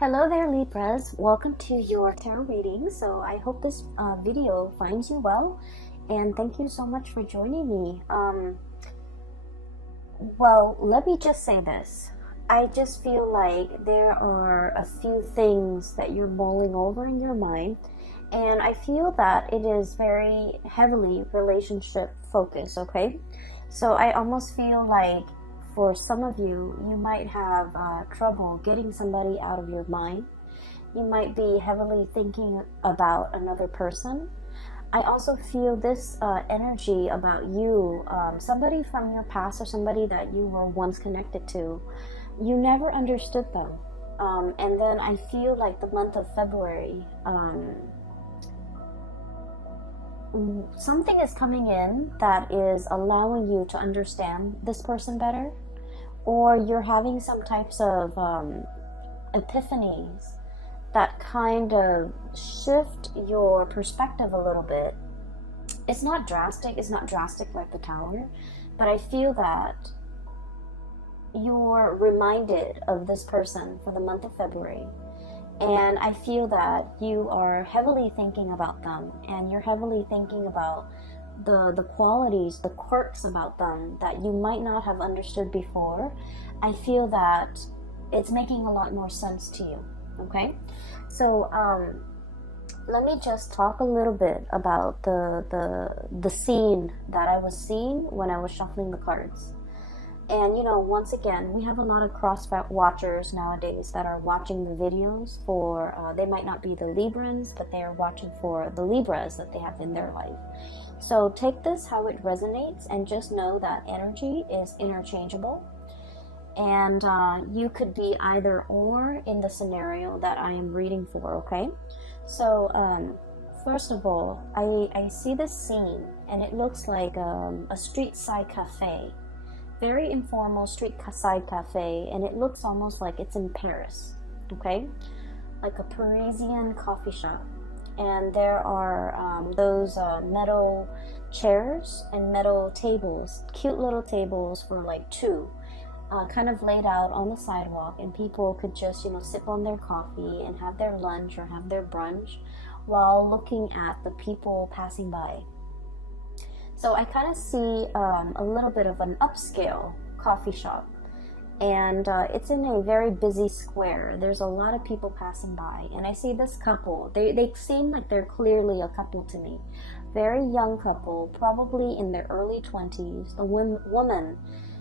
Hello there, Libras. Welcome to your tarot reading. So I hope this video finds you well, and thank you so much for joining me. Well, let me just say this. I just feel like there are a few things that you're mulling over in your mind, and I feel that it is very heavily relationship focused, okay? So I almost feel like for some of you, you might have trouble getting somebody out of your mind. You might be heavily thinking about another person. I also feel this energy about you, somebody from your past or somebody that you were once connected to. You never understood them. And then I feel like the month of February, something is coming in that is allowing you to understand this person better, or you're having some types of epiphanies that kind of shift your perspective a little bit. It's not drastic like the Tower, but I feel that you're reminded of this person for the month of February. And I feel that you are heavily thinking about them, and you're heavily thinking about the qualities, the quirks about them that you might not have understood before. I feel that it's making a lot more sense to you, okay? So let me just talk a little bit about the scene that I was seeing when I was shuffling the cards. And once again, we have a lot of cross watchers nowadays that are watching the videos for, they might not be the Librans, but they are watching for the Libras that they have in their life. So take this how it resonates, and just know that energy is interchangeable. And you could be either or in the scenario that I am reading for, okay? So first of all, I see this scene, and it looks like a street side cafe. Very informal street side cafe, and it looks almost like it's in Paris, okay? Like a Parisian coffee shop. And there are those metal chairs and metal tables, cute little tables for like two, kind of laid out on the sidewalk, and people could just, sip on their coffee and have their lunch or have their brunch while looking at the people passing by. So I kind of see a little bit of an upscale coffee shop, and it's in a very busy square. There's a lot of people passing by, and I see this couple. They seem like they're clearly a couple to me. Very young couple, probably in their early 20s. The woman,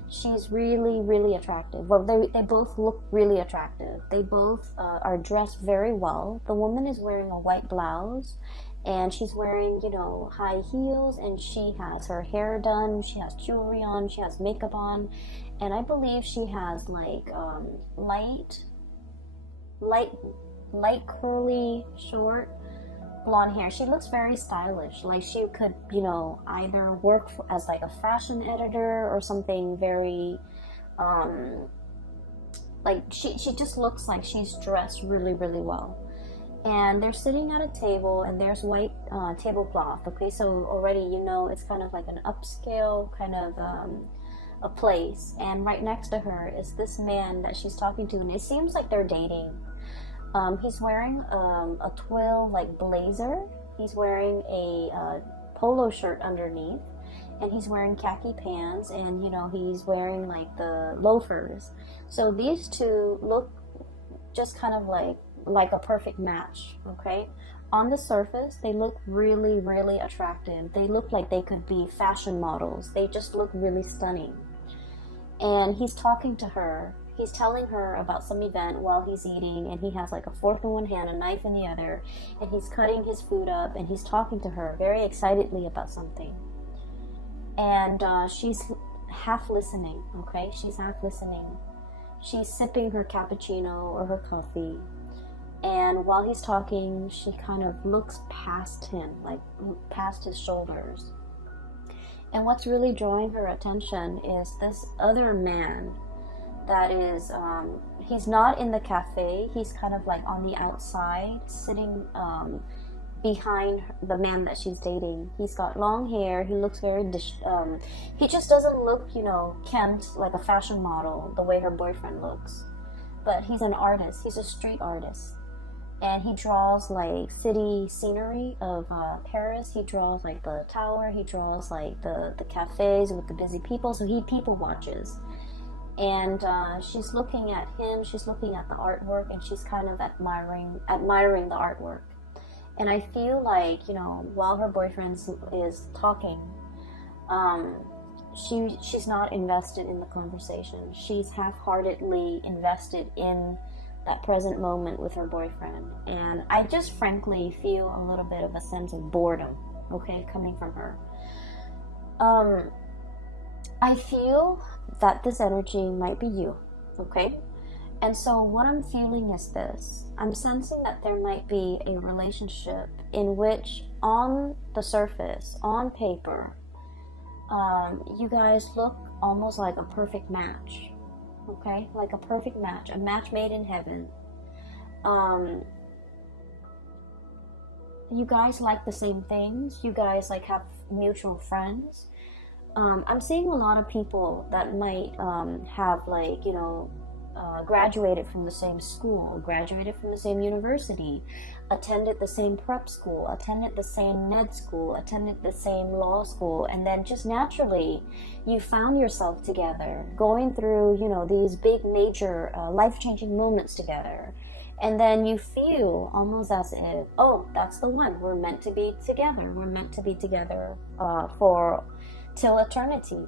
she's really, really attractive. Well, they both look really attractive. They both are dressed very well. The woman is wearing a white blouse, and she's wearing, high heels, and she has her hair done, she has jewelry on, she has makeup on, and I believe she has like light curly, short, blonde hair. She looks very stylish, like she could, either work as like a fashion editor or something very, like she just looks like she's dressed really, really well. And they're sitting at a table, and there's white tablecloth, okay? So already it's kind of like an upscale kind of a place. And right next to her is this man that she's talking to, and it seems like they're dating. He's wearing a twill like blazer. He's wearing a polo shirt underneath, and he's wearing khaki pants, and he's wearing like the loafers. So these two look just kind of like a perfect match, okay? On the surface, they look really, really attractive. They look like they could be fashion models. They just look really stunning. And he's talking to her. He's telling her about some event while he's eating, and he has like a fork in one hand, a knife in the other, and he's cutting his food up, and he's talking to her very excitedly about something. And she's half listening, okay? She's half listening. She's sipping her cappuccino or her coffee. And while he's talking, she kind of looks past him, like past his shoulders. And what's really drawing her attention is this other man that is, he's not in the cafe. He's kind of like on the outside, sitting behind the man that she's dating. He's got long hair. He looks very, he just doesn't look, kempt like a fashion model the way her boyfriend looks. but he's an artist. He's a street artist. And he draws like city scenery of Paris. He draws like the tower. He draws like the cafes with the busy people. So he people watches. And she's looking at him. She's looking at the artwork, and she's kind of admiring the artwork. And I feel like, you know, while her boyfriend is talking, she's not invested in the conversation. She's half-heartedly invested in that present moment with her boyfriend. And I just frankly feel a little bit of a sense of boredom, okay, coming from her. I feel that this energy might be you, okay? And so what I'm feeling is this. I'm sensing that there might be a relationship in which, on the surface, on paper, you guys look almost like a perfect match. Okay, like a perfect match, a match made in heaven. You guys like the same things. You guys like have mutual friends. I'm seeing a lot of people that might have, like, you know, graduated from the same school, graduated from the same university, attended the same prep school, attended the same med school, attended the same law school, and then just naturally you found yourself together, going through, you know, these big major life-changing moments together. And then you feel almost as if, oh, that's the one. We're meant to be together. We're meant to be together for till eternity.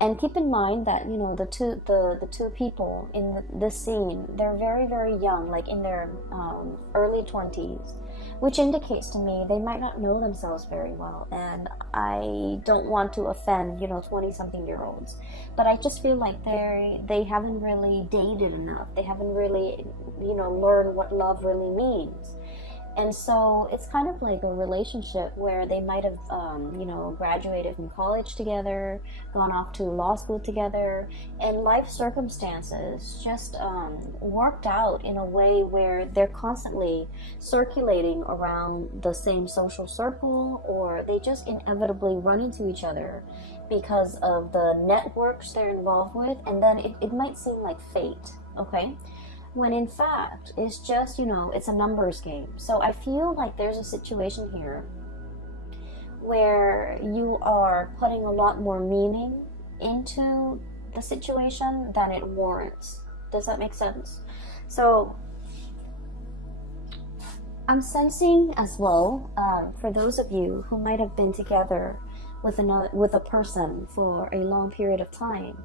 And keep in mind that, you know, the two people in this scene, they're very, very young, like in their early 20s, which indicates to me they might not know themselves very well. And I don't want to offend, you know, 20-something-year-olds, but I just feel like they haven't really dated enough. They haven't really, you know, learned what love really means. And so it's kind of like a relationship where they might have, you know, graduated from college together, gone off to law school together, and life circumstances just worked out in a way where they're constantly circulating around the same social circle, or they just inevitably run into each other because of the networks they're involved with, and then it might seem like fate, okay? When in fact, it's just, you know, it's a numbers game. So I feel like there's a situation here where you are putting a lot more meaning into the situation than it warrants. Does that make sense? So I'm sensing as well, for those of you who might have been together with a person for a long period of time,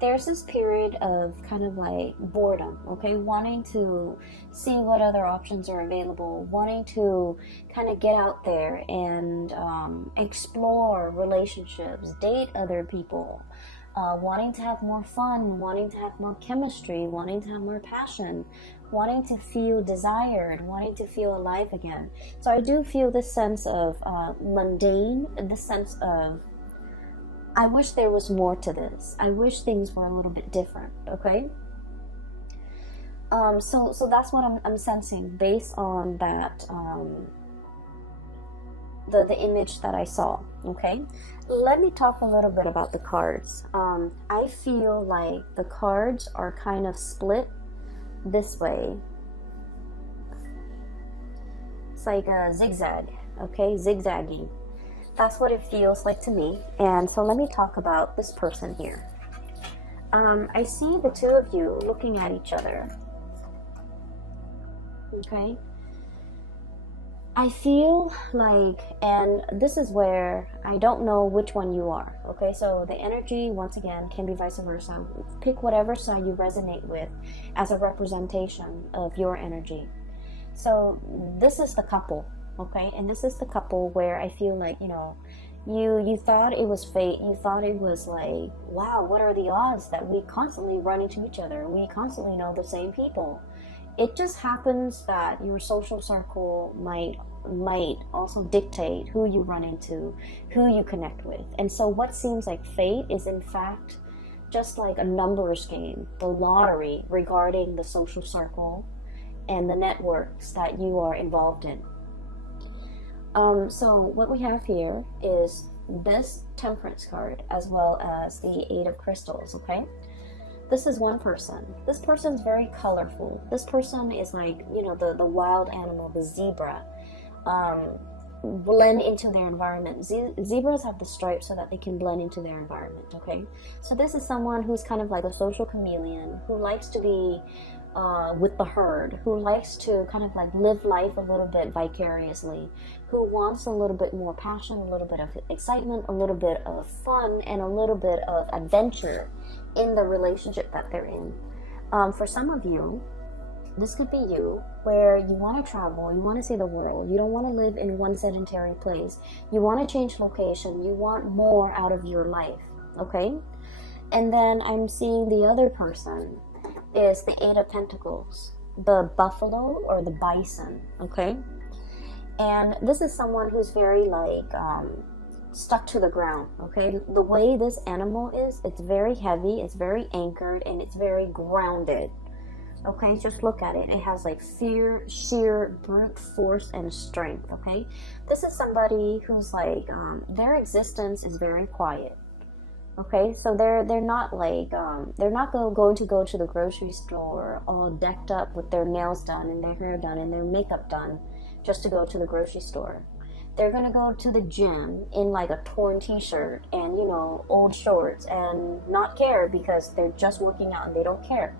there's this period of kind of like boredom, okay? Wanting to see what other options are available, wanting to kind of get out there and explore relationships, date other people, wanting to have more fun, wanting to have more chemistry, wanting to have more passion, wanting to feel desired, wanting to feel alive again. So I do feel this sense of mundane, this sense of, I wish there was more to this. I wish things were a little bit different, okay? So that's what I'm sensing based on that, the image that I saw, okay? Let me talk a little bit about the cards. I feel like the cards are kind of split this way. It's like a zigzag, okay? Zigzagging. That's what it feels like to me. And so let me talk about this person here. I see the two of you looking at each other. Okay? I feel like, and this is where I don't know which one you are. Okay? So the energy, once again, can be vice versa. Pick whatever side you resonate with as a representation of your energy. So this is the couple. Okay, and this is the couple where I feel like, you know, you thought it was fate. You thought it was like, wow, what are the odds that we constantly run into each other? We constantly know the same people. It just happens that your social circle might also dictate who you run into, who you connect with. And so what seems like fate is in fact just like a numbers game, the lottery regarding the social circle and the networks that you are involved in. So what we have here is this Temperance card as well as the Eight of Crystals, okay? this is one person. This person's very colorful. This person is like, you know, the wild animal, the zebra. Blend into their environment. Zebras have the stripes so that they can blend into their environment, okay? So this is someone who's kind of like a social chameleon, who likes to be with the herd, who likes to kind of like live life a little bit vicariously, who wants a little bit more passion, a little bit of excitement, a little bit of fun, and a little bit of adventure in the relationship that they're in. For some of you, this could be you, where you want to travel, you want to see the world, you don't want to live in one sedentary place, you want to change location, you want more out of your life, okay? And then I'm seeing the other person is the Eight of Pentacles, the buffalo or the bison, okay? And this is someone who's very like stuck to the ground, okay? The way this animal is, it's very heavy, it's very anchored, and it's very grounded. Okay, just look at it. It has like fear, sheer brute force and strength. Okay, this is somebody who's like their existence is very quiet. Okay, so they're not like they're not going to go to the grocery store all decked up with their nails done and their hair done and their makeup done just to go to the grocery store. They're gonna go to the gym in like a torn t-shirt and, you know, old shorts and not care because they're just working out and they don't care.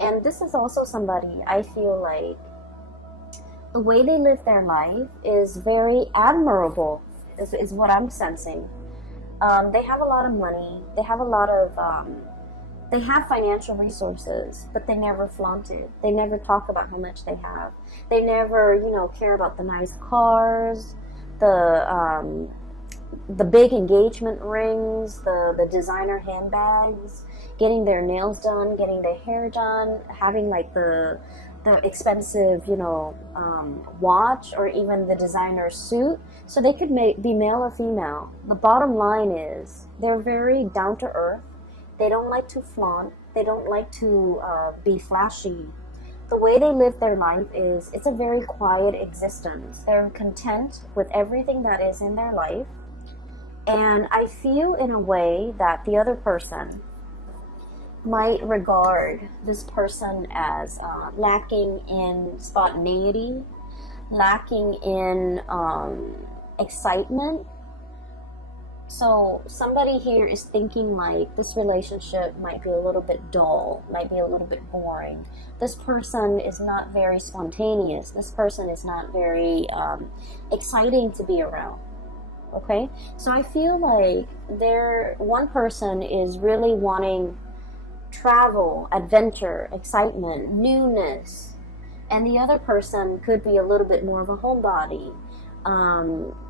And this is also somebody, I feel like the way they live their life is very admirable, is what I'm sensing. They have a lot of money, they have a lot of, they have financial resources, but they never flaunt it. They never talk about how much they have. They never, you know, care about the nice cars, the big engagement rings, the designer handbags, getting their nails done, getting their hair done, having like the expensive, you know, watch or even the designer suit. So they could be male or female. The bottom line is they're very down to earth. They don't like to flaunt. They don't like to be flashy. The way they live their life is, it's a very quiet existence. They're content with everything that is in their life. And I feel in a way that the other person might regard this person as lacking in spontaneity, lacking in excitement. So somebody here is thinking like this relationship might be a little bit dull, might be a little bit boring. This person is not very spontaneous. This person is not very exciting to be around. Okay, so I feel like one person is really wanting travel, adventure, excitement, newness, and the other person could be a little bit more of a homebody.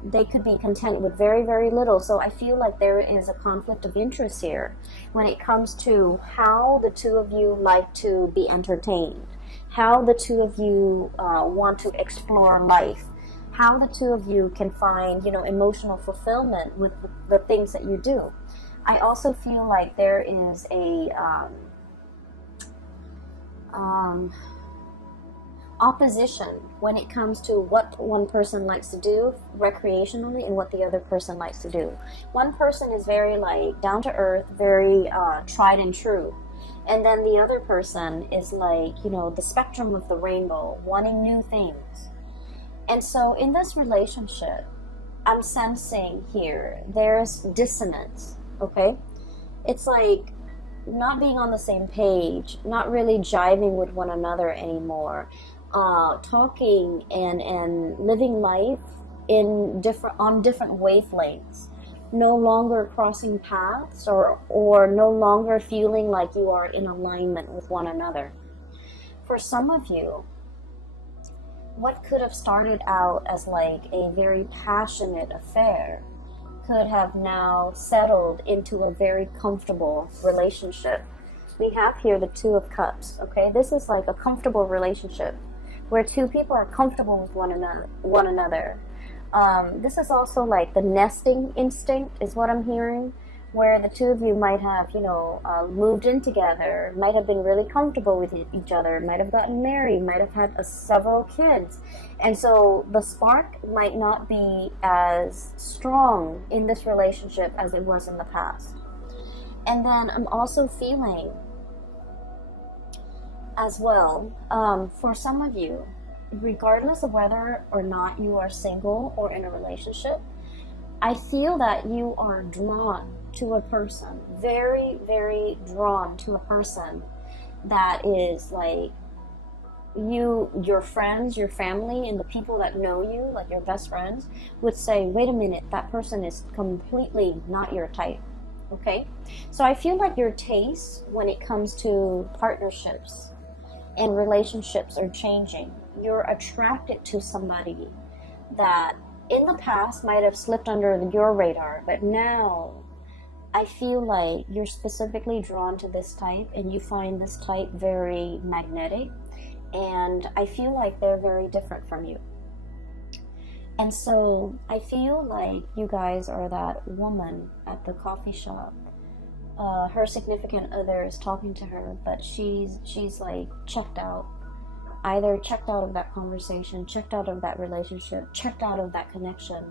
They could be content with very, very little. So I feel like there is a conflict of interest here when it comes to how the two of you like to be entertained, how the two of you want to explore life, how the two of you can find, you know, emotional fulfillment with the things that you do. I also feel like there is a opposition when it comes to what one person likes to do recreationally and what the other person likes to do. One person is very like down to earth, very tried and true. And then the other person is like, you know, the spectrum of the rainbow, wanting new things. And so in this relationship, I'm sensing here, there's dissonance, okay? It's like not being on the same page, not really jiving with one another anymore, talking and living life on different wavelengths, no longer crossing paths or no longer feeling like you are in alignment with one another. For some of you, what could have started out as like a very passionate affair could have now settled into a very comfortable relationship. We have here the Two of Cups, okay? This is like a comfortable relationship where two people are comfortable with one another. This is also like the nesting instinct is what I'm hearing, where the two of you might have, you know, moved in together, might have been really comfortable with each other, might have gotten married, might have had several kids. And so the spark might not be as strong in this relationship as it was in the past. And then I'm also feeling as well, for some of you, regardless of whether or not you are single or in a relationship, I feel that you are drawn to a person, very, very drawn to a person that is like your friends, your family, and the people that know you, like your best friends, would say, wait a minute, that person is completely not your type. Okay? So I feel like your tastes when it comes to partnerships and relationships are changing. You're attracted to somebody that in the past might have slipped under your radar, but now I feel like you're specifically drawn to this type and you find this type very magnetic, and I feel like they're very different from you. And so I feel like you guys are that woman at the coffee shop. Her significant other is talking to her, but she's like checked out. Either checked out of that conversation, checked out of that relationship, checked out of that connection,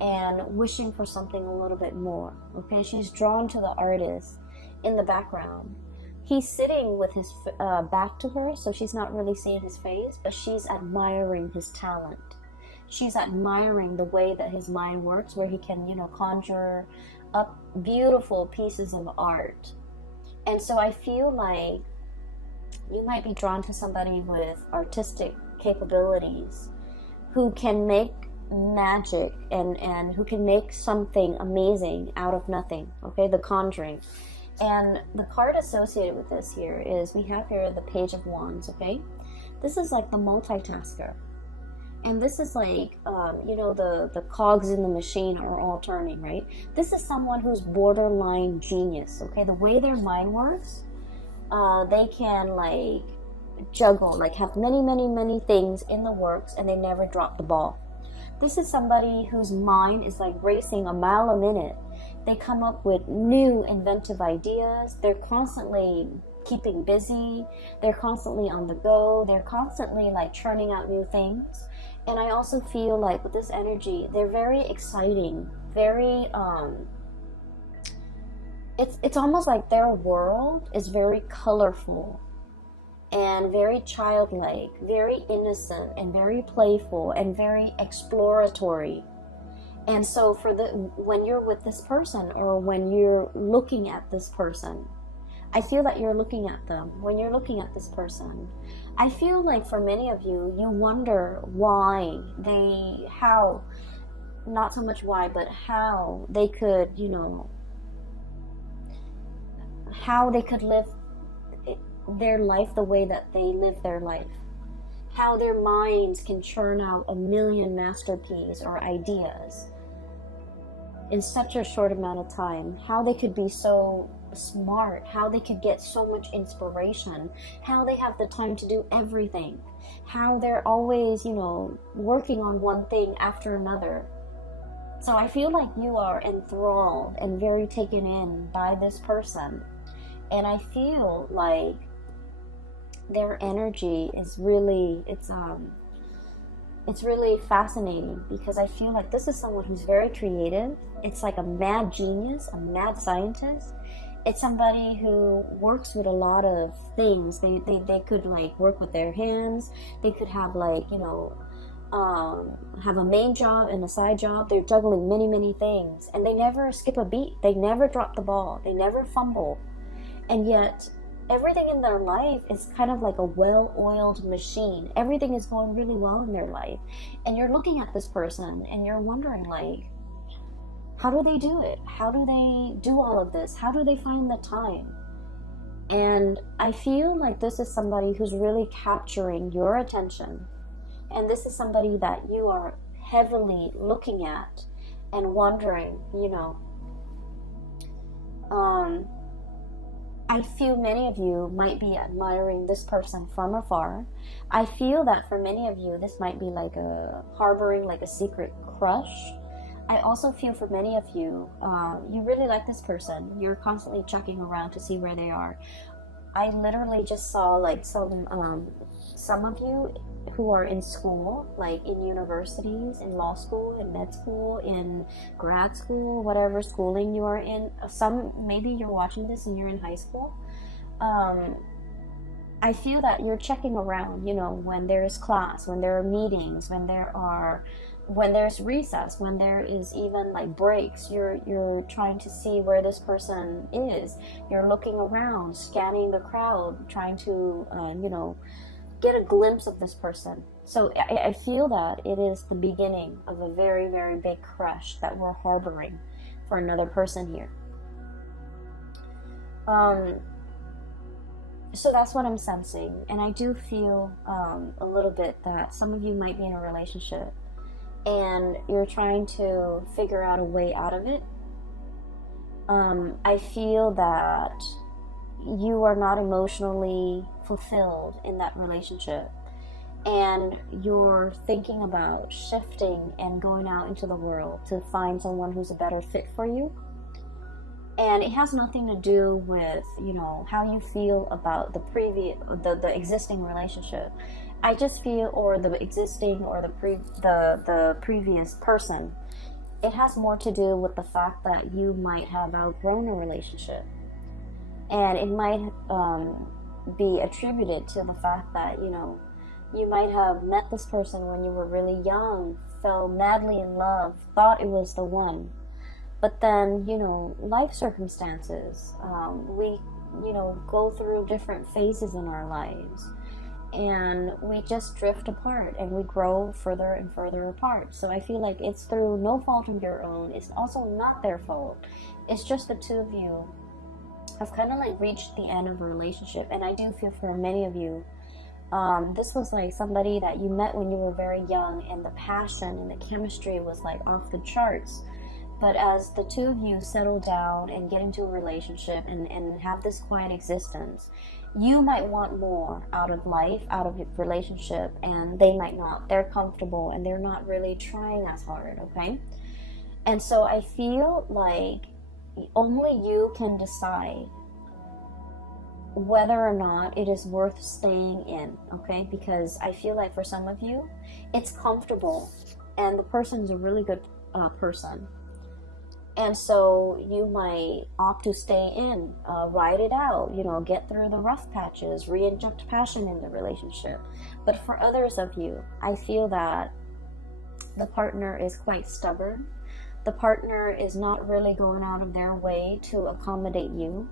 and wishing for something a little bit more. Okay, she's drawn to the artist in the background. He's sitting with his back to her, so she's not really seeing his face, but she's admiring his talent. She's admiring the way that his mind works, where he can, conjure up beautiful pieces of art. And so I feel like you might be drawn to somebody with artistic capabilities who can make magic and who can make something amazing out of nothing. Okay, The Conjuring. And the card associated with this here is, we have here the Page of Wands. Okay, this is like the multitasker, and this is like the cogs in the machine are all turning, right? This is someone who's borderline genius. Okay, the way their mind works, they can like juggle, like have many things in the works, and they never drop the ball. This is somebody whose mind is like racing a mile a minute. They come up with new inventive ideas. They're constantly keeping busy. They're constantly on the go. They're constantly like churning out new things. And I also feel like with this energy, they're very exciting, very it's almost like their world is very colorful and very childlike, very innocent and very playful and very exploratory. And so when you're with this person, or when you're looking at this person, I feel that you're looking at them. When you're looking at this person, I feel like for many of you, you wonder why not so much why, but how they could, how they could live their life the way that they live their life. How their minds can churn out a million masterpieces or ideas in such a short amount of time. How they could be so smart, how they could get so much inspiration, how they have the time to do everything, how they're always, working on one thing after another. So I feel like you are enthralled and very taken in by this person. And I feel like their energy is really, it's really fascinating, because I feel like this is someone who's very creative. It's like a mad genius, a mad scientist. It's somebody who works with a lot of things. They could like work with their hands. They could have like, have a main job and a side job. They're juggling many things, and they never skip a beat. They never drop the ball. They never fumble. And yet everything in their life is kind of like a well-oiled machine. Everything is going really well in their life. And you're looking at this person and you're wondering, like, how do they do it? How do they do all of this? How do they find the time? And I feel like this is somebody who's really capturing your attention. And this is somebody that you are heavily looking at and wondering, I feel many of you might be admiring this person from afar. I feel that for many of you, this might be like harboring like a secret crush. I also feel for many of you, you really like this person. You're constantly checking around to see where they are. I literally just saw like some of you who are in school, like in universities, in law school, in med school, in grad school, whatever schooling you are in. Maybe you're watching this and you're in high school. I feel that you're checking around, you know, when there is class, when there are meetings, when there's recess, when there is even like breaks. You're trying to see where this person is. You're looking around, scanning the crowd, trying to, you know, get a glimpse of this person. So I feel that it is the beginning of a very, very big crush that we're harboring for another person here. So that's what I'm sensing, and I do feel a little bit that some of you might be in a relationship and you're trying to figure out a way out of it. I feel that you are not emotionally fulfilled in that relationship, and you're thinking about shifting and going out into the world to find someone who's a better fit for you. And it has nothing to do with, you know, how you feel about the existing relationship. I just feel, or the existing, or the previous person. It has more to do with the fact that you might have outgrown a relationship, and it might be attributed to the fact that, you know, you might have met this person when you were really young, fell madly in love, thought it was the one. But then, you know, life circumstances, we, you know, go through different phases in our lives, and we just drift apart, and we grow further and further apart. So I feel like it's through no fault of your own. It's also not their fault. It's just the two of you have kind of like reached the end of a relationship. And I do feel for many of you, this was like somebody that you met when you were very young, and the passion and the chemistry was like off the charts. But as the two of you settle down and get into a relationship and have this quiet existence, you might want more out of life, out of a relationship, and they might not. They're comfortable and they're not really trying as hard, okay? And so I feel like only you can decide whether or not it is worth staying in, okay? Because I feel like for some of you, it's comfortable and the person's a really good person. And so you might opt to stay in, ride it out, you know, get through the rough patches, re-inject passion in the relationship. But for others of you, I feel that the partner is quite stubborn. The partner is not really going out of their way to accommodate you.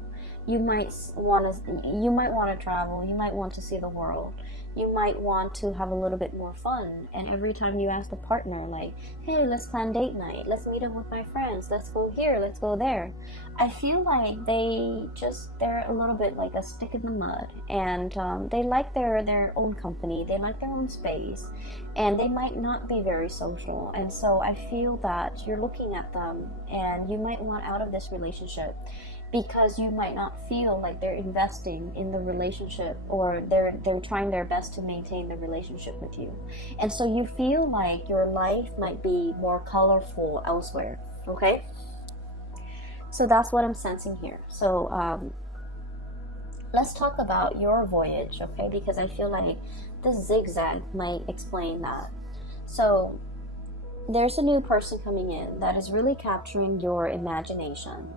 You might want to travel. You might want to see the world. You might want to have a little bit more fun. And every time you ask the partner, like, hey, let's plan date night. Let's meet up with my friends. Let's go here. Let's go there. I feel like they're a little bit like a stick in the mud. And they like their own company. They like their own space. And they might not be very social. And so I feel that you're looking at them and you might want out of this relationship, because you might not feel like they're investing in the relationship, or they're trying their best to maintain the relationship with you. And so you feel like your life might be more colorful elsewhere, okay? So that's what I'm sensing here. So let's talk about your voyage, okay? Because I feel like this zigzag might explain that. So there's a new person coming in that is really capturing your imagination.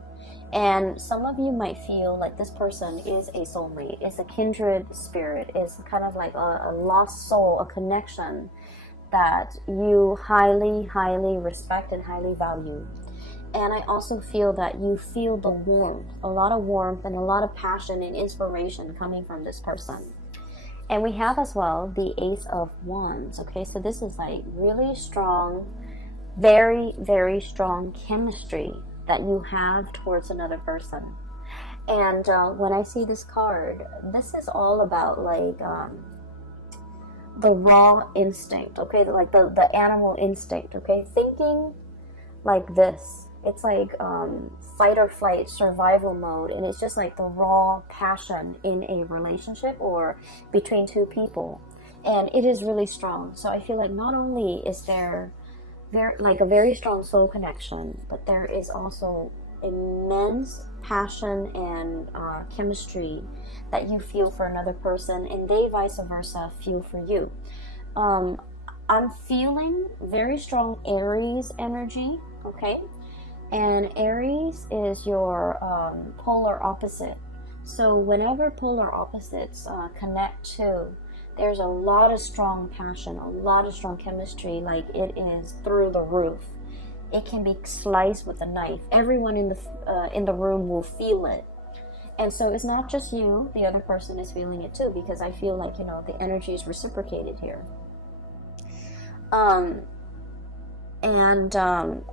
And some of you might feel like this person is a soulmate, is a kindred spirit, is kind of like a lost soul, a connection that you highly, highly respect and highly value. And I also feel that you feel the warmth, a lot of warmth and a lot of passion and inspiration coming from this person. And we have as well the Ace of Wands, okay? So this is like really strong, very, very strong chemistry that you have towards another person. And when I see this card, this is all about like the raw instinct, okay? Like the animal instinct, okay? Thinking like this. It's like fight or flight, survival mode, and it's just like the raw passion in a relationship or between two people. And it is really strong. So I feel like not only is there like a very strong soul connection, but there is also immense passion and chemistry that you feel for another person, and they vice versa feel for you. I'm feeling very strong Aries energy, okay? And Aries is your polar opposite. So whenever polar opposites connect to, there's a lot of strong passion, a lot of strong chemistry, like it is through the roof. It can be sliced with a knife. Everyone in the room will feel it. And so it's not just you, the other person is feeling it too, because I feel like, you know, the energy is reciprocated here. A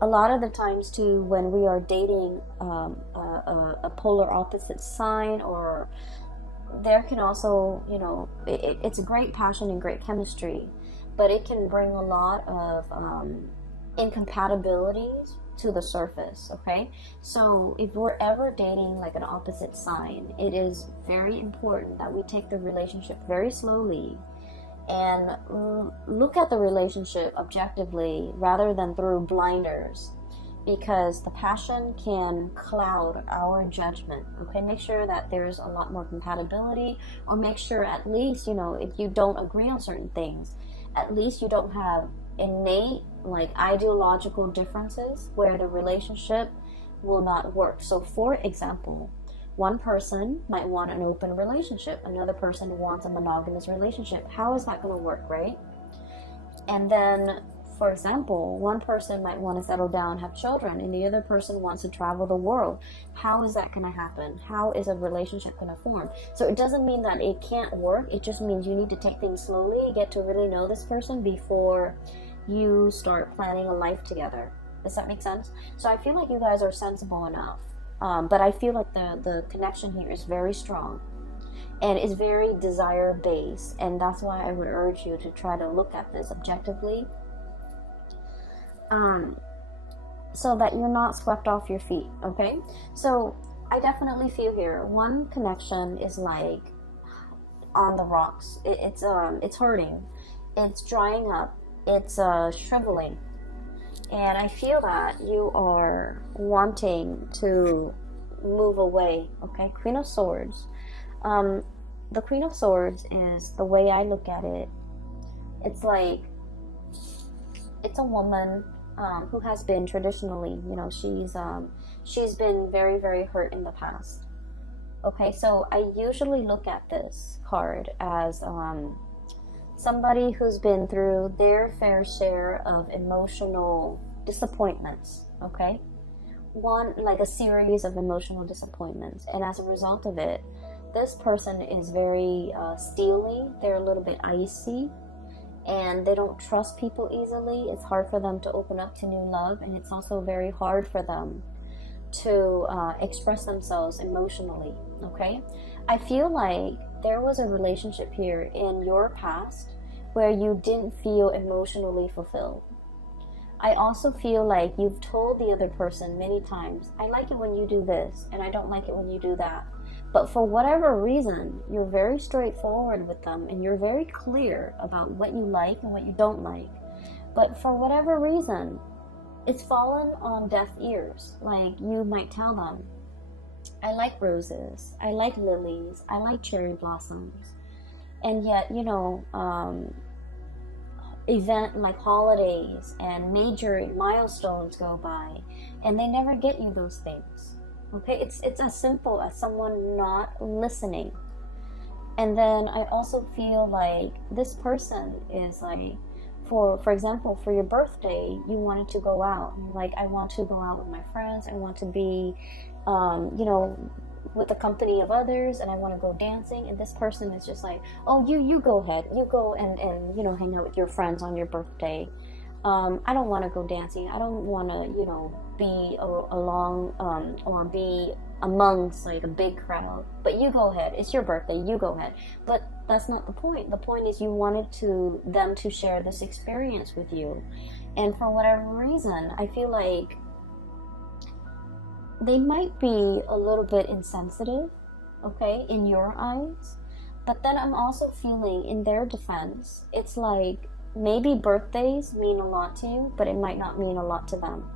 lot of the times too, when we are dating a polar opposite sign, or there can also, you know, it's a great passion and great chemistry, but it can bring a lot of incompatibilities to the surface. Okay, so if we're ever dating like an opposite sign, it is very important that we take the relationship very slowly and look at the relationship objectively rather than through blinders, because the passion can cloud our judgment. Okay, make sure that there's a lot more compatibility, or make sure at least, you know, if you don't agree on certain things, at least you don't have innate like ideological differences where the relationship will not work. So for example, one person might want an open relationship, another person wants a monogamous relationship. How is that going to work, right? And then, for example, one person might want to settle down, have children, and the other person wants to travel the world. How is that going to happen? How is a relationship going to form? So it doesn't mean that it can't work. It just means you need to take things slowly, get to really know this person before you start planning a life together. Does that make sense? So I feel like you guys are sensible enough. But I feel like the connection here is very strong and is very desire based, and that's why I would urge you to try to look at this objectively, so that you're not swept off your feet. Okay, so I definitely feel here one connection is like on the rocks. It's hurting, it's drying up, it's shriveling. And I feel that you are wanting to move away. Okay, Queen of Swords. The Queen of Swords is, the way I look at it, it's like, it's a woman who has been traditionally, you know, she's been very, very hurt in the past. Okay, so I usually look at this card as somebody who's been through their fair share of emotional disappointments. Okay, like a series of emotional disappointments, and as a result of it, this person is very steely. They're a little bit icy, and they don't trust people easily. It's hard for them to open up to new love, and it's also very hard for them to express themselves emotionally. Okay, I feel like there was a relationship here in your past where you didn't feel emotionally fulfilled. I also feel like you've told the other person many times, I like it when you do this, and I don't like it when you do that. But for whatever reason, you're very straightforward with them, and you're very clear about what you like and what you don't like. But for whatever reason, it's fallen on deaf ears. Like, you might tell them, I like roses, I like lilies, I like cherry blossoms. And yet, you know, event like holidays and major milestones go by, and they never get you those things. Okay, it's as simple as someone not listening. And then I also feel like this person is like, for example, for your birthday, you wanted to go out. Like, I want to go out with my friends. I want to be, you know, with the company of others, and I want to go dancing. And this person is just like, oh, you go ahead. You go and you know, hang out with your friends on your birthday. I don't want to go dancing. I don't want to, you know, be along or be amongst like a big crowd. But you go ahead. It's your birthday. You go ahead. But that's not the point. The point is you wanted them to share this experience with you. And for whatever reason, I feel like they might be a little bit insensitive, okay, in your eyes. But then I'm also feeling, in their defense, it's like maybe birthdays mean a lot to you, but it might not mean a lot to them.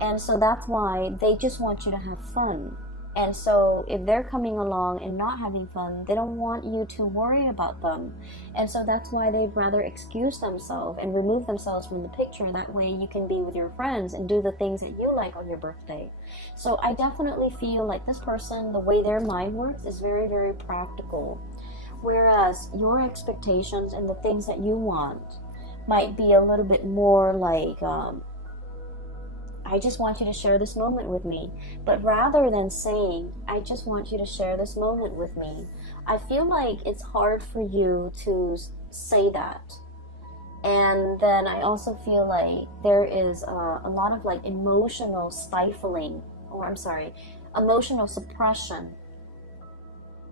And so that's why they just want you to have fun. And so if they're coming along and not having fun, they don't want you to worry about them. And so that's why they'd rather excuse themselves and remove themselves from the picture. That way you can be with your friends and do the things that you like on your birthday. So I definitely feel like this person, the way their mind works is very, very practical. Whereas your expectations and the things that you want might be a little bit more like, I just want you to share this moment with me. But rather than saying, I just want you to share this moment with me, I feel like it's hard for you to say that. And then I also feel like there is a lot of like emotional stifling, or I'm sorry, emotional suppression.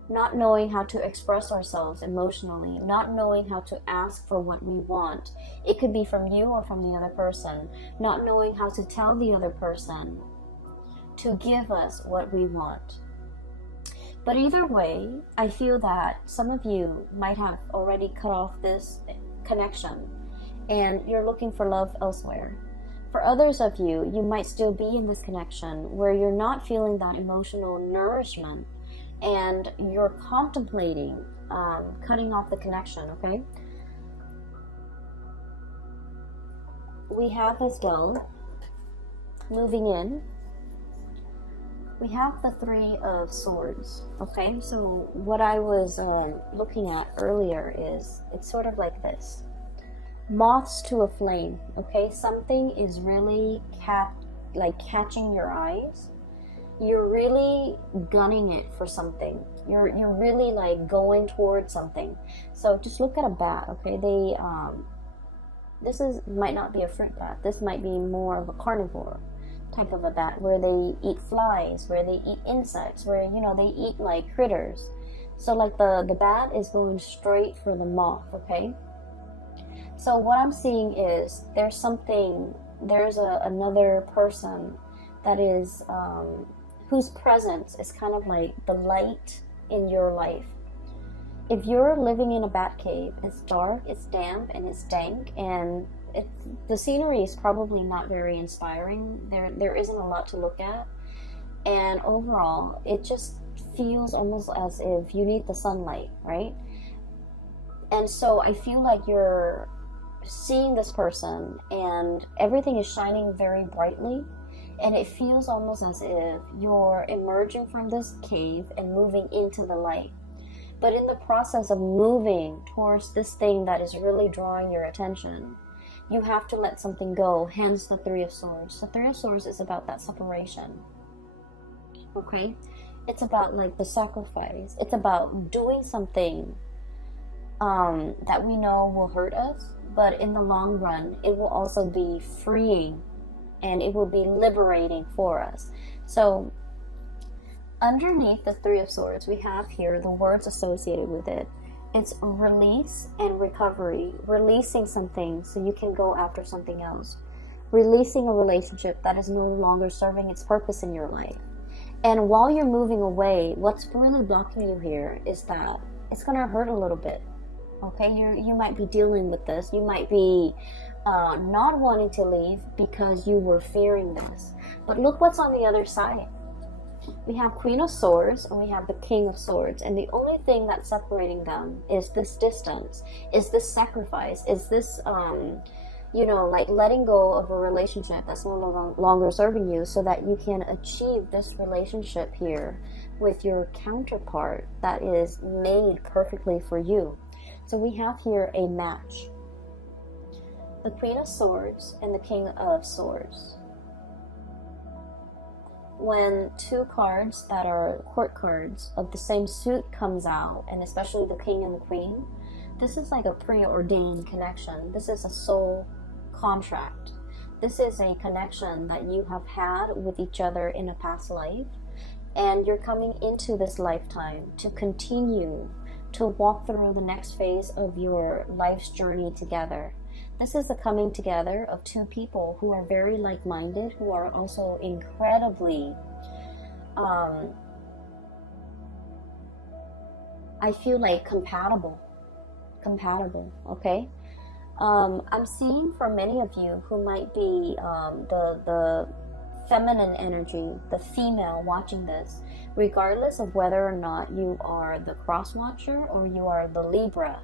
Not knowing how to express ourselves emotionally, not knowing how to ask for what we want. It could be from you or from the other person. Not knowing how to tell the other person to give us what we want. But either way, I feel that some of you might have already cut off this connection and you're looking for love elsewhere. For others of you, you might still be in this connection where you're not feeling that emotional nourishment and you're contemplating cutting off the connection, okay? We have as well, moving in, we have the Three of Swords, okay? So what I was looking at earlier is, it's sort of like this. Moths to a flame, okay? Something is really catching your eyes. You're really gunning it for something. You're really like going towards something. So just look at a bat, okay? This might not be a fruit bat. This might be more of a carnivore type of a bat where they eat flies, where they eat insects, where they eat like critters. So like the bat is going straight for the moth, okay? So what I'm seeing is there's another person that is whose presence is kind of like the light in your life. If you're living in a bat cave, it's dark, it's damp, and it's dank, and the scenery is probably not very inspiring. There isn't a lot to look at, and overall, it just feels almost as if you need the sunlight, right? And so I feel like you're seeing this person, and everything is shining very brightly. And it feels almost as if you're emerging from this cave and moving into the light. But in the process of moving towards this thing that is really drawing your attention, you have to let something go, hence the Three of Swords. The Three of Swords is about that separation. Okay? It's about like the sacrifice. It's about doing something that we know will hurt us, but in the long run, it will also be freeing and it will be liberating for us. So underneath the Three of Swords, we have here the words associated with it. It's release and recovery. Releasing something so you can go after something else. Releasing a relationship that is no longer serving its purpose in your life. And while you're moving away, what's really blocking you here is that it's going to hurt a little bit. Okay, you might be dealing with this. You might be not wanting to leave because you were fearing this. But look what's on the other side. We have Queen of Swords and we have the King of Swords, and the only thing that's separating them is this distance, is this sacrifice, is this like letting go of a relationship that's no longer serving you so that you can achieve this relationship here with your counterpart that is made perfectly for you. So we have here a match. The Queen of Swords and the King of Swords. When two cards that are court cards of the same suit comes out, and especially the King and the Queen, this is like a preordained connection. This is a soul contract. This is a connection that you have had with each other in a past life, and you're coming into this lifetime to continue to walk through the next phase of your life's journey together. This is the coming together of two people who are very like-minded, who are also incredibly, I feel like compatible, okay? I'm seeing for many of you who might be the feminine energy, the female watching this, regardless of whether or not you are the cross watcher or you are the Libra,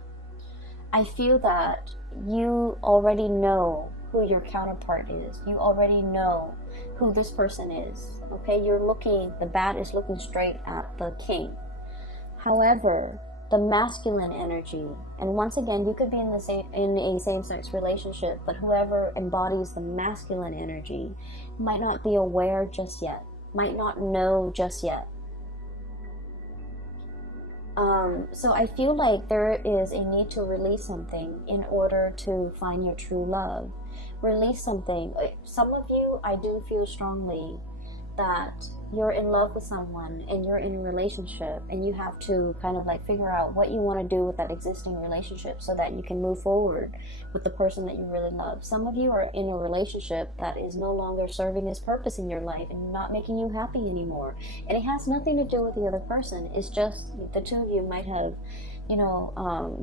I feel that you already know who your counterpart is. You already know who this person is. Okay, the bat is looking straight at the king. However, the masculine energy, and once again, you could be in a same-sex relationship, but whoever embodies the masculine energy might not be aware just yet, might not know just yet. So I feel like there is a need to release something in order to find your true love. Release something. Some of you, I do feel strongly that you're in love with someone and you're in a relationship, and you have to kind of like figure out what you want to do with that existing relationship so that you can move forward with the person that you really love. Some of you are in a relationship that is no longer serving its purpose in your life and not making you happy anymore, and it has nothing to do with the other person. It's just the two of you might have,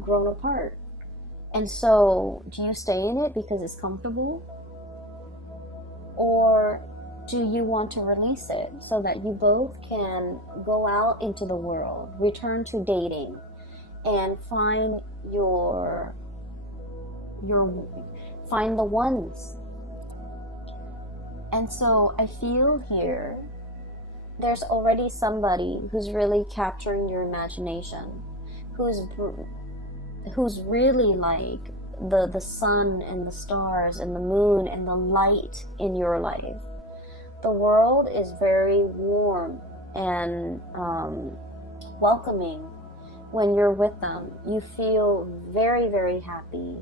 grown apart. And so do you stay in it because it's comfortable, or do you want to release it so that you both can go out into the world, return to dating, and find find the ones? And so I feel here there's already somebody who's really capturing your imagination, who's really like the sun and the stars and the moon and the light in your life. The world is very warm and welcoming when you're with them. You feel very, very happy.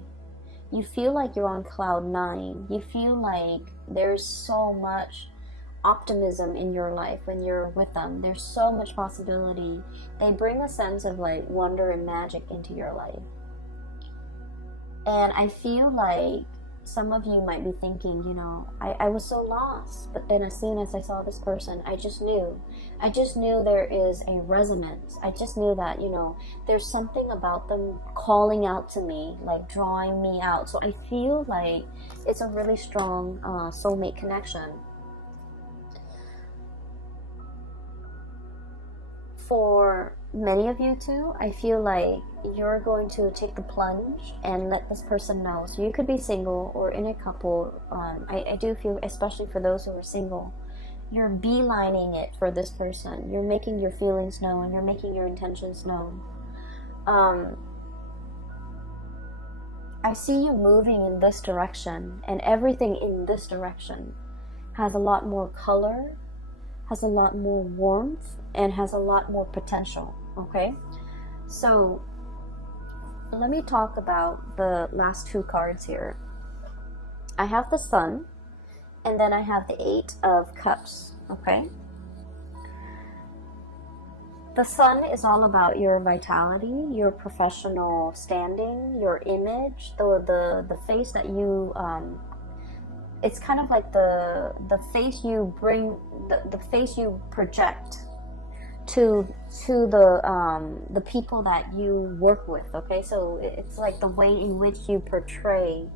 You feel like you're on cloud 9. You feel like there's so much optimism in your life when you're with them. There's so much possibility. They bring a sense of like wonder and magic into your life. And I feel like some of you might be thinking, I was so lost, but then as soon as I saw this person, I just knew there is a resonance. I just knew that, there's something about them calling out to me, like drawing me out. So I feel like it's a really strong soulmate connection. For many of you too, I feel like you're going to take the plunge and let this person know. So you could be single or in a couple. I do feel, especially for those who are single, you're beelining it for this person. You're making your feelings known. You're making your intentions known. I see you moving in this direction, and everything in this direction has a lot more color, has a lot more warmth, and has a lot more potential. Okay, so let me talk about the last two cards here. I have the Sun, and then I have the 8 of Cups. Okay, the Sun is all about your vitality, your professional standing, your image, the face that you it's kind of like the face you bring, the face you project to the people that you work with. Okay, so it's like the way in which you portray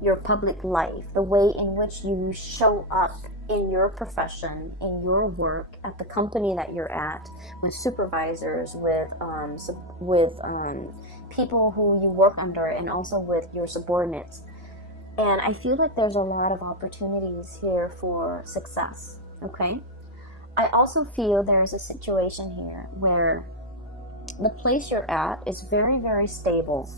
your public life, the way in which you show up in your profession, in your work, at the company that you're at, with supervisors, with people who you work under, and also with your subordinates. And I feel like there's a lot of opportunities here for success. Okay, I also feel there's a situation here where the place you're at is very, very stable.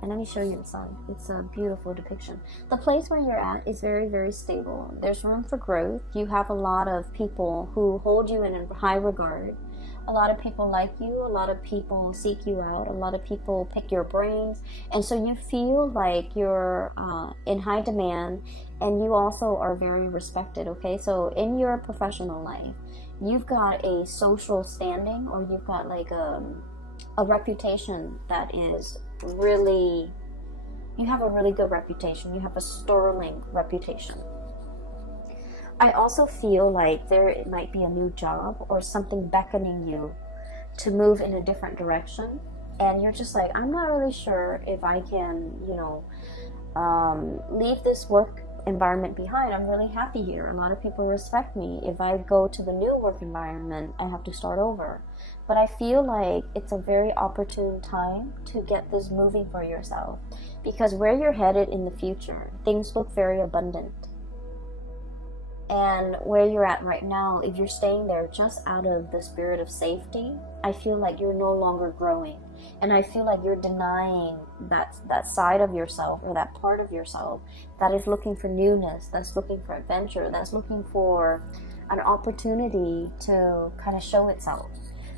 And let me show you the Sun. It's a beautiful depiction. The place where you're at is very, very stable. There's room for growth. You have a lot of people who hold you in high regard. A lot of people like you. A lot of people seek you out. A lot of people pick your brains. And so you feel like you're in high demand, and you also are very respected. Okay, so in your professional life, you've got a social standing, or you've got like a reputation that is really, you have a really good reputation. You have a sterling reputation. I also feel like there might be a new job or something beckoning you to move in a different direction, and you're just like, I'm not really sure if I can, leave this work environment behind, I'm really happy here. A lot of people respect me. If I go to the new work environment, I have to start over. But I feel like it's a very opportune time to get this moving for yourself, because where you're headed in the future, things look very abundant. And where you're at right now, if you're staying there just out of the spirit of safety, I feel like you're no longer growing. And I feel like you're denying that side of yourself, or that part of yourself that is looking for newness, that's looking for adventure, that's looking for an opportunity to kind of show itself.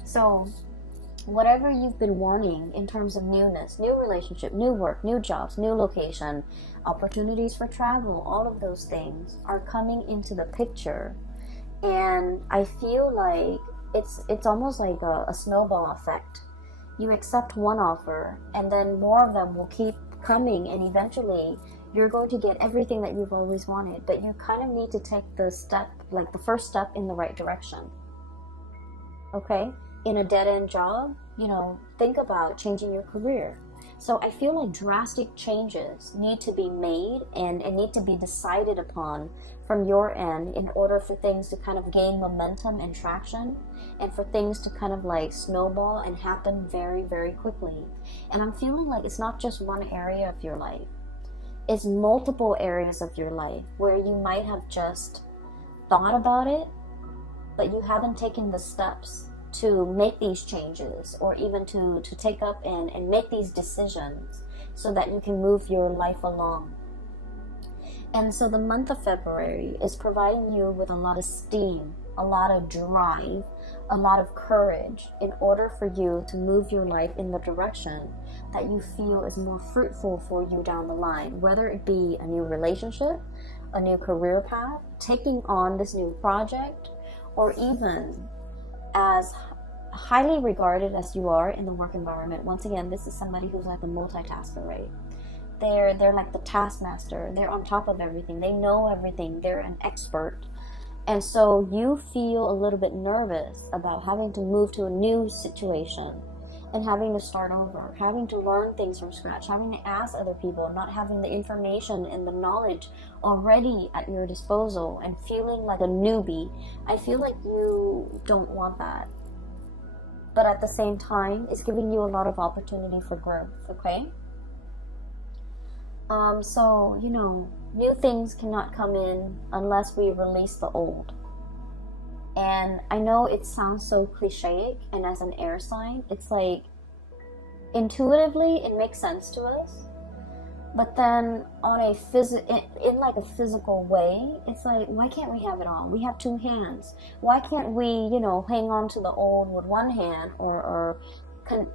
So whatever you've been wanting in terms of newness, new relationship, new work, new jobs, new location, opportunities for travel, all of those things are coming into the picture. And I feel like it's almost like a snowball effect. You accept one offer, and then more of them will keep coming, and eventually you're going to get everything that you've always wanted. But you kind of need to take the step, like the first step in the right direction. Okay? In a dead-end job, think about changing your career. So I feel like drastic changes need to be made and need to be decided upon from your end in order for things to kind of gain momentum and traction, and for things to kind of like snowball and happen very, very quickly. And I'm feeling like it's not just one area of your life. It's multiple areas of your life where you might have just thought about it, but you haven't taken the steps to make these changes, or even to take up and make these decisions so that you can move your life along. And so the month of February is providing you with a lot of steam, a lot of drive, a lot of courage in order for you to move your life in the direction that you feel is more fruitful for you down the line, whether it be a new relationship, a new career path, taking on this new project, or even as highly regarded as you are in the work environment. Once again, this is somebody who's like a multitasker, right? They're like the taskmaster. They're on top of everything. They know everything. They're an expert. And so you feel a little bit nervous about having to move to a new situation and having to start over, having to learn things from scratch, having to ask other people, not having the information and the knowledge already at your disposal, and feeling like a newbie. I feel like you don't want that. But at the same time, it's giving you a lot of opportunity for growth, okay? So, new things cannot come in unless we release the old. And I know it sounds so cliche, and as an air sign, it's like, intuitively, it makes sense to us. But then on a in like a physical way, it's like, why can't we have it all? We have two hands. Why can't we, hang on to the old with one hand, or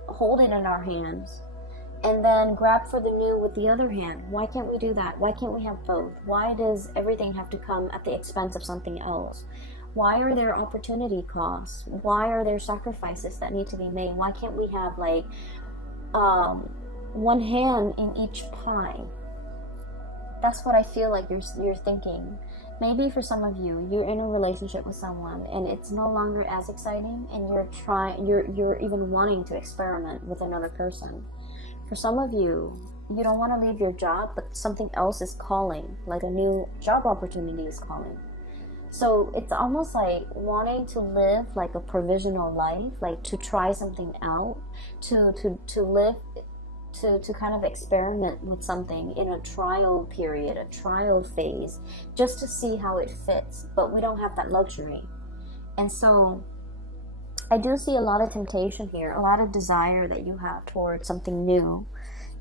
hold it in our hands, and then grab for the new with the other hand? Why can't we do that? Why can't we have both? Why does everything have to come at the expense of something else? Why are there opportunity costs? Why are there sacrifices that need to be made? Why can't we have like one hand in each pie? That's what I feel like you're thinking. Maybe for some of you, you're in a relationship with someone and it's no longer as exciting, and you're even wanting to experiment with another person. For some of you, you don't want to leave your job, but something else is calling, like a new job opportunity is calling. So it's almost like wanting to live like a provisional life, like to try something out, to live, to kind of experiment with something in a trial period, a trial phase, just to see how it fits. But we don't have that luxury. And so I do see a lot of temptation here, a lot of desire that you have towards something new.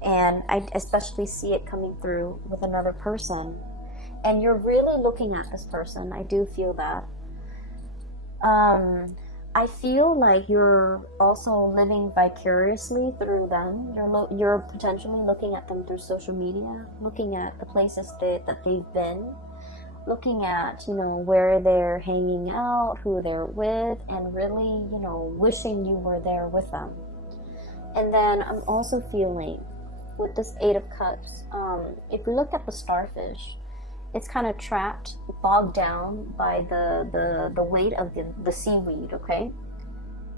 And I especially see it coming through with another person. And you're really looking at this person. I do feel that. I feel like you're also living vicariously through them. You're potentially looking at them through social media, looking at the places that they've been, looking at, where they're hanging out, who they're with, and really, wishing you were there with them. And then I'm also feeling, with this 8 of Cups, if you look at the starfish, it's kind of trapped, bogged down by the weight of the seaweed, okay?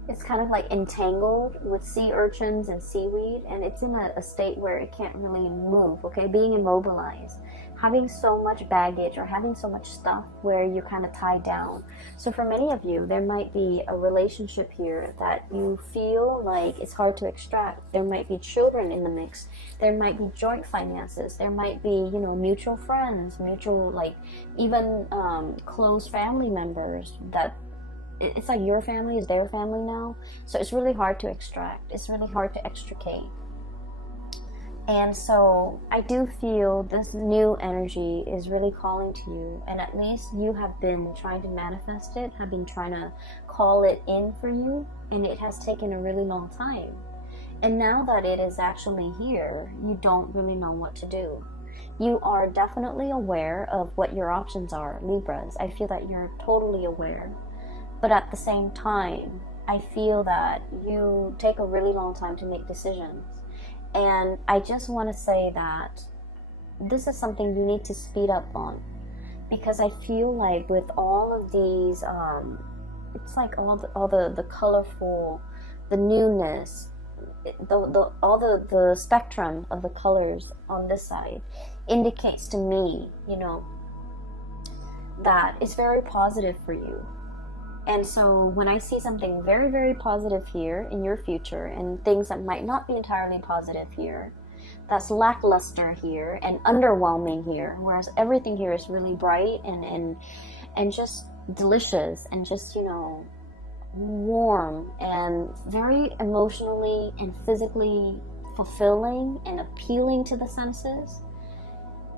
it's kind of like entangled with sea urchins and seaweed, and it's in a state where it can't really move, okay? Being immobilized, having so much baggage or having so much stuff where you're kind of tied down. So for many of you, there might be a relationship here that you feel like it's hard to extract. There might be children in the mix. There might be joint finances. There might be, you know, mutual friends, mutual, like, even close family members that it's like your family is their family now. So it's really hard to extract. It's really hard to extricate. And so I do feel this new energy is really calling to you, and at least you have been trying to manifest it, have been trying to call it in for you, and it has taken a really long time. And now that it is actually here, you don't really know what to do. You are definitely aware of what your options are, Libras. I feel that you're totally aware. But at the same time, I feel that you take a really long time to make decisions. And I just want to say that this is something you need to speed up on. Because I feel like with all of these, it's like all the colorful, the newness, all the spectrum of the colors on this side indicates to me, you know, that it's very positive for you. And so when I see something very, very positive here in your future, and things that might not be entirely positive here, that's lackluster here and underwhelming here, whereas everything here is really bright and just delicious and just, you know, warm and very emotionally and physically fulfilling and appealing to the senses.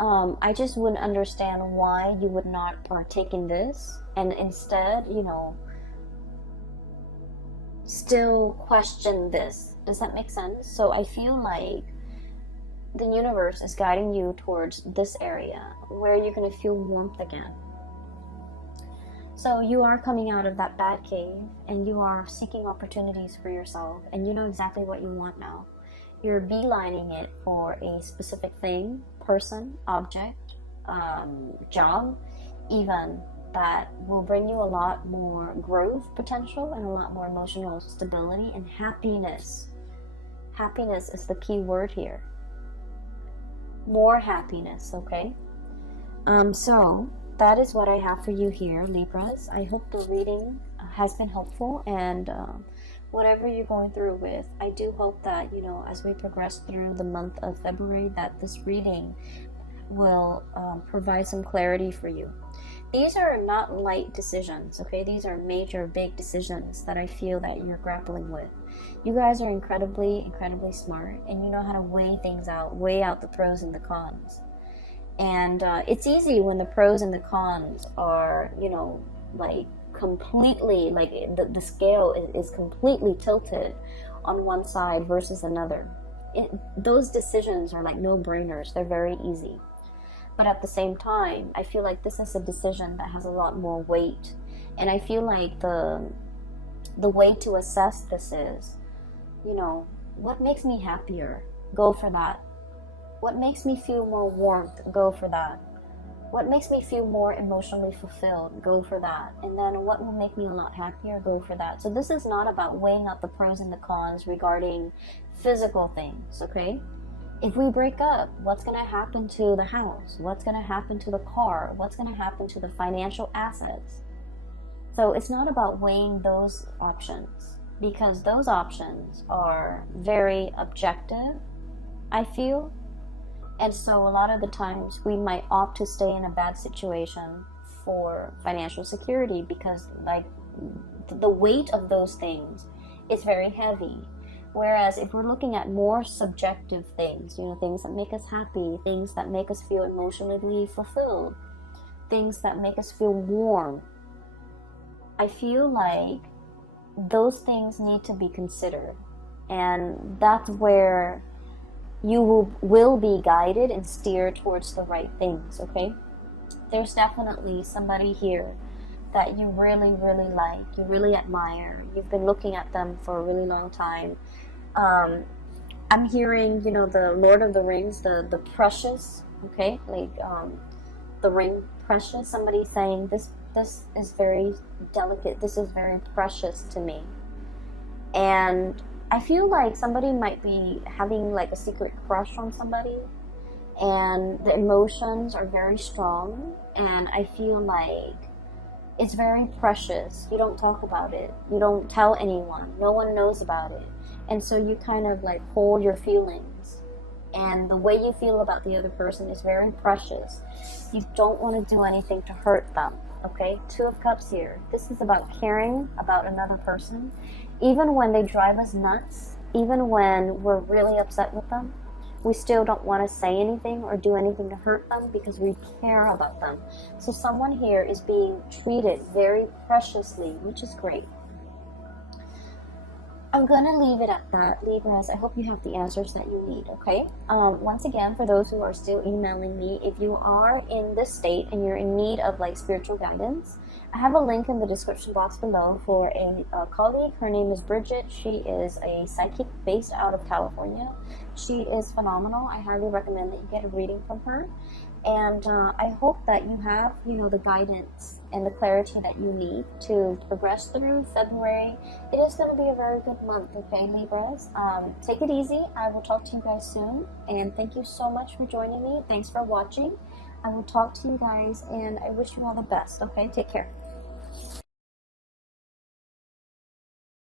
I just wouldn't understand why you would not partake in this and instead, you know, still question this. Does that make sense? So I feel like the universe is guiding you towards this area where you're going to feel warmth again. So you are coming out of that bad cave and you are seeking opportunities for yourself, and you know exactly what you want now. You're beelining it for a specific thing, person, object, job, even, that will bring you a lot more growth potential and a lot more emotional stability and happiness. Happiness is the key word here. More happiness, okay? So that is what I have for you here, Libras. I hope the reading has been helpful, and whatever you're going through with, I do hope that, you know, as we progress through the month of February, that this reading will provide some clarity for you. These are not light decisions, okay? These are major, big decisions that I feel that you're grappling with. You guys are incredibly, incredibly smart, and you know how to weigh things out, weigh out the pros and the cons. And it's easy when the pros and the cons are, you know, like completely, like the scale is completely tilted on one side versus another. Those decisions are like no-brainers. They're very easy. But at the same time, I feel like this is a decision that has a lot more weight. And I feel like the way to assess this is, you know, what makes me happier? Go for that. What makes me feel more warmth? Go for that. What makes me feel more emotionally fulfilled? Go for that. And then what will make me a lot happier? Go for that. So this is not about weighing out the pros and the cons regarding physical things, okay? If we break up, what's going to happen to the house? What's going to happen to the car? What's going to happen to the financial assets? So it's not about weighing those options, because those options are very objective, I feel. And so a lot of the times we might opt to stay in a bad situation for financial security, because like the weight of those things is very heavy. Whereas if we're looking at more subjective things, you know, things that make us happy, things that make us feel emotionally fulfilled, things that make us feel warm, I feel like those things need to be considered. And that's where you will be guided and steered towards the right things, okay? There's definitely somebody here that you really, really like, you really admire. You've been looking at them for a really long time. I'm hearing, you know, the Lord of the Rings, the precious, okay? Like, the ring precious. Somebody saying, this is very delicate, this is very precious to me. And I feel like somebody might be having like a secret crush on somebody, and the emotions are very strong, and I feel like it's very precious. You don't talk about it. You don't tell anyone. No one knows about it. And so you kind of like hold your feelings. And the way you feel about the other person is very precious. You don't want to do anything to hurt them. Okay? Two of Cups here. This is about caring about another person. Even when they drive us nuts, even when we're really upset with them, we still don't want to say anything or do anything to hurt them because we care about them. So someone here is being treated very preciously, which is great. I'm gonna leave it at that, Libras. I hope you have the answers that you need, okay? Once again, for those who are still emailing me, if you are in this state and you're in need of like spiritual guidance, I have a link in the description box below for a colleague. Her name is Bridget. She is a psychic based out of California. She is phenomenal. I highly recommend that you get a reading from her. And I hope that you have, the guidance and the clarity that you need to progress through February. It is going to be a very good month, okay, Libras? Take it easy. I will talk to you guys soon. And thank you so much for joining me. Thanks for watching. I will talk to you guys, and I wish you all the best, okay? Take care.